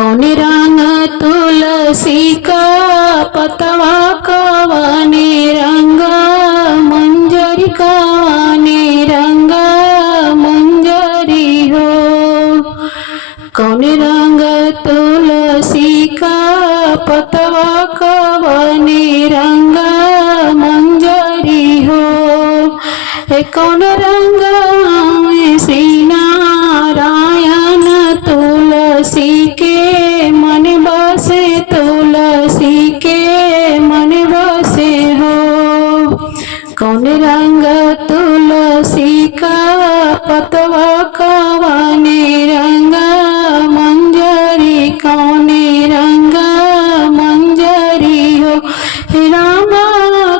कौन रंग तुलसी का पतवा कवने रंग मंजरी कवने रंग मंजरी हो। कौन रंग तुलसी का पतवा कवने रंग मंजरी हो। कौन रंग श्री नारायण तुलसी के मन बसे तुलसी के मन बसे हो। कौन रंग तुलसी का पतवा कवने रंग मंजरी कौन रंग मंजरी हो। रामा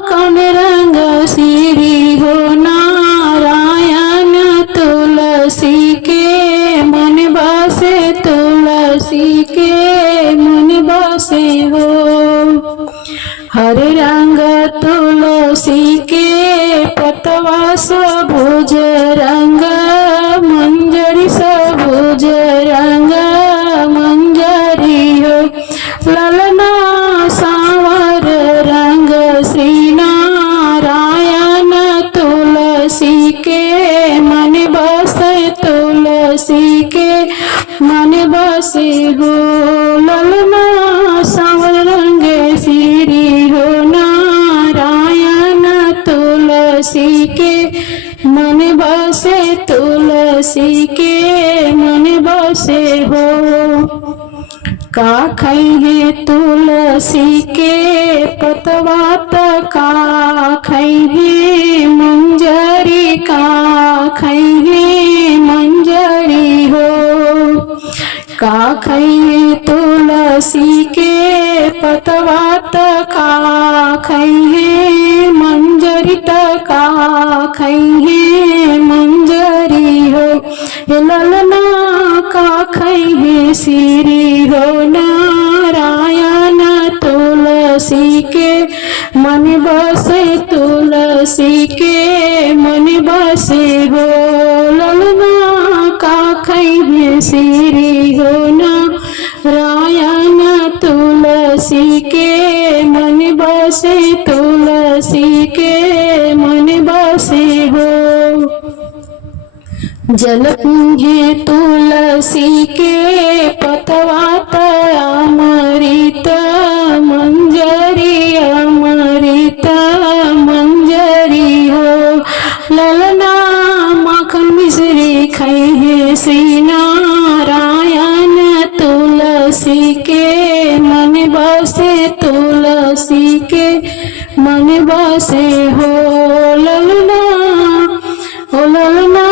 कौन रंग श्री हो नारायण तुलसी के मन बसे तुलसी के मन बसे हो। हरे रंग तुलसी के पतवा सबुज रंग मंजरी सबुज रंग मंजरी हो। ललना सांवर रंग श्री नारायण तुलसी के मन बसे तुलसी के मन बसे हो। ललना सांवर रंग श्री हो नारायण तुलसी के मन बसे तुलसी के मन बसे हो। का खैहे तुलसी के पतवा का खैहे मंजरी का खैहे मंजरी हो। का खैहे तुलसी के पतवा का खैहे मंजरी का खैहे मंजरी हो। ललना का खैहे श्री हो नारायण तुलसी के मन बसे तुलसी के मन बसे हो। ललना का खैहे श्री हो नारायण तुलसी के मन बसे तुलसी के मन बसे हो। जल पूहे तुलसी के पतवा अमृत मंजरी अमृत मंजरी हो। ललना माखन मिश्री खैहे श्री नारायण तुलसी के मन बसे तुलसी के मन बसे हो। ललना ओ ललना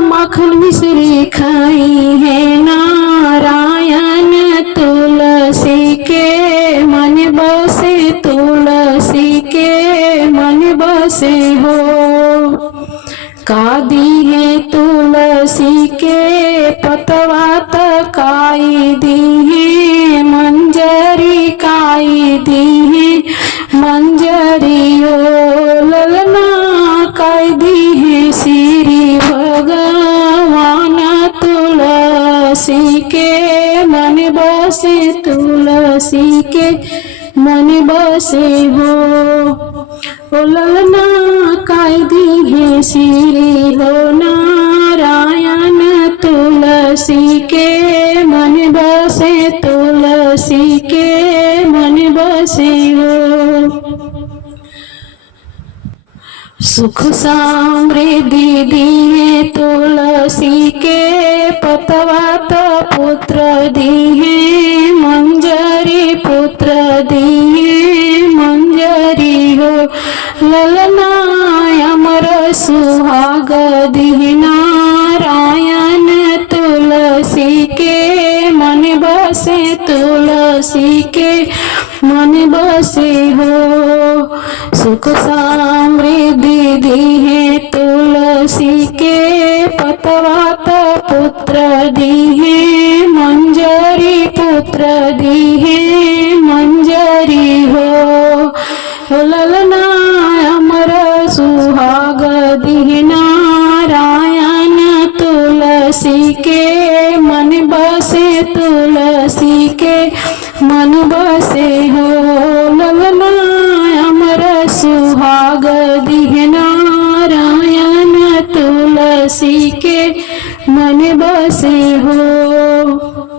माखन मिश्री खाई है नारायण तुलसी के मन बसे तुलसी के मन बसे हो। का दी है तुलसी के पतवा काई दी है मंजरी काई दी है मंजरी हो। ललना काई दी है श्री भगवान तुलसी के मन बसे तुलसी के मन बसे हो। ओ ललना काई दी है श्री हो नारायण तुलसी के मन बसे तुलसी के मन बसे हो। सुख समृद्धि दिए तुलसी के पतवा पुत्र दिए मंजरी पुत्र दिए मंजरी हो। ललना अमर सुहाग दिए नारायण तुलसी के मन बसे तुलसी के मन बसे हो। सुख समृद्धि दी है तुलसी के पतवा पुत्र दी है मंजरी पुत्र दी है मंजरी हो। ललना अमर सुहाग दी नारायण तुलसी के मन बसे तुलसी मन बसे हो ललना अमर सुहाग दिहे नारायण तुलसी के मन बसे हो।